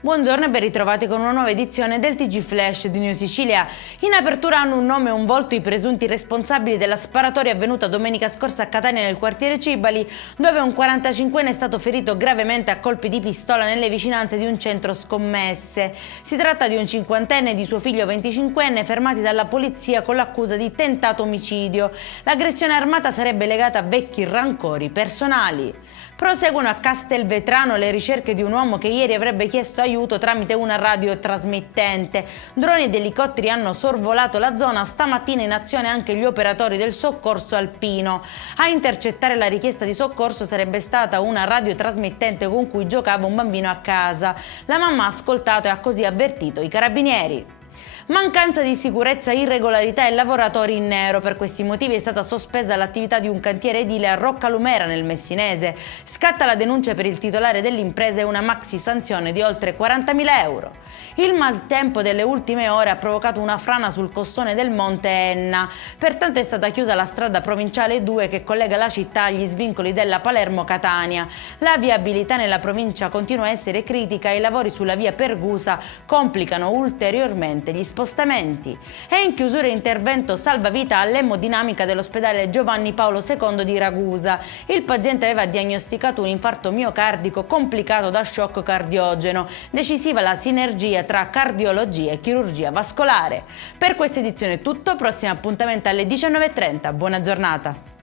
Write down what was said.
Buongiorno e ben ritrovati con una nuova edizione del TG Flash di New Sicilia. In apertura hanno un nome e un volto i presunti responsabili della sparatoria avvenuta domenica scorsa a Catania nel quartiere Cibali, dove un 45enne è stato ferito gravemente a colpi di pistola nelle vicinanze di un centro scommesse. Si tratta di un 50enne e di suo figlio 25enne fermati dalla polizia con l'accusa di tentato omicidio. L'aggressione armata sarebbe legata a vecchi rancori personali. Proseguono a Castelvetrano le ricerche di un uomo che ieri avrebbe chiesto aiuto tramite una radiotrasmittente. Droni ed elicotteri hanno sorvolato la zona, stamattina in azione anche gli operatori del soccorso alpino. A intercettare la richiesta di soccorso sarebbe stata una radiotrasmittente con cui giocava un bambino a casa. La mamma ha ascoltato e ha così avvertito i carabinieri. Mancanza di sicurezza, irregolarità e lavoratori in nero. Per questi motivi è stata sospesa l'attività di un cantiere edile a Roccalumera nel Messinese. Scatta la denuncia per il titolare dell'impresa e una maxi sanzione di oltre 40.000 euro. Il maltempo delle ultime ore ha provocato una frana sul costone del Monte Enna. Pertanto è stata chiusa la strada provinciale 2 che collega la città agli svincoli della Palermo-Catania. La viabilità nella provincia continua a essere critica e i lavori sulla via Pergusa complicano ulteriormente gli spostamenti. È in chiusura intervento salvavita all'emodinamica dell'ospedale Giovanni Paolo II di Ragusa. Il paziente aveva diagnosticato un infarto miocardico complicato da shock cardiogeno. Decisiva la sinergia tra cardiologia e chirurgia vascolare. Per questa edizione è tutto, prossimo appuntamento alle 19:30. Buona giornata.